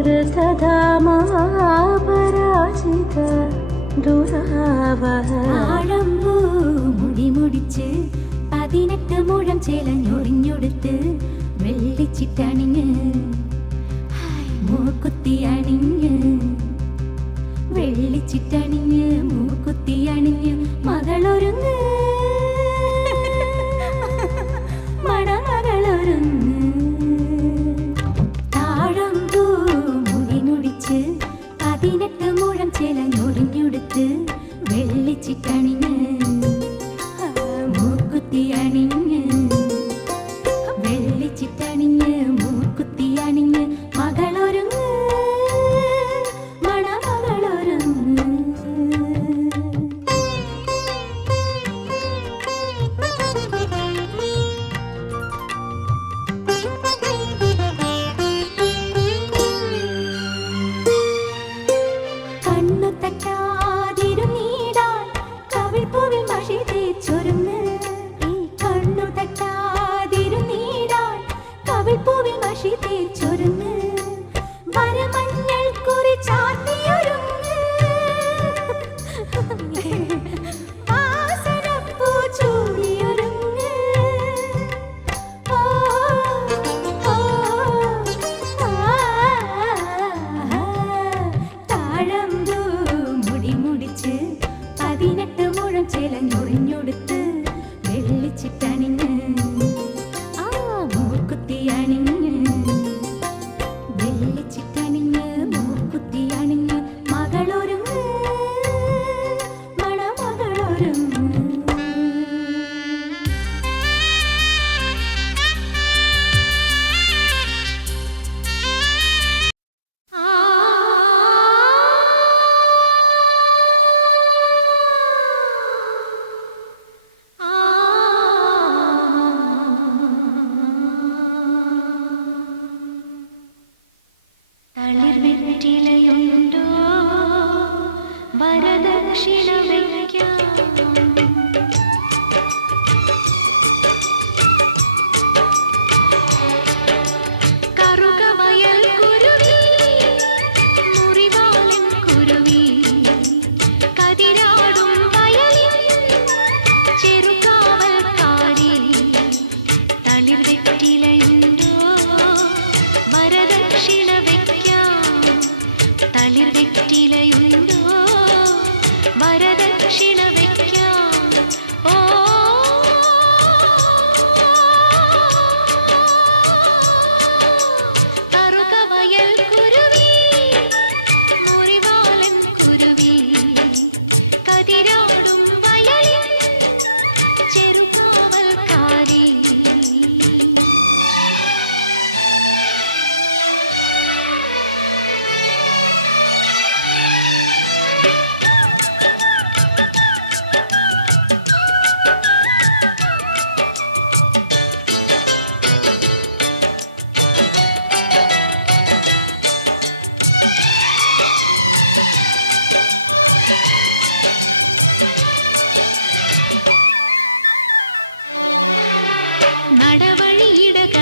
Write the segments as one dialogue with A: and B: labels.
A: രഥദാ മഹാപരാജിത ദുരാവഹ.
B: ആഴമ്പൂ മുടി മുടിച്ച് പതിനെട്ട് മുഴം ചേലഞ്ഞൊറിഞ്ഞൊടുത്ത് വെള്ളിച്ചിട്ടണിഞ്ഞ്. മൂക്കുത്തി അണിഞ്ഞ്. വെള്ളിച്ചിട്ടണിഞ്ഞ് മൂക്കുത്തി അണിഞ്ഞ്. മകളൊരുങ്ങ്. 天亮。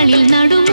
B: நாளில் நடும்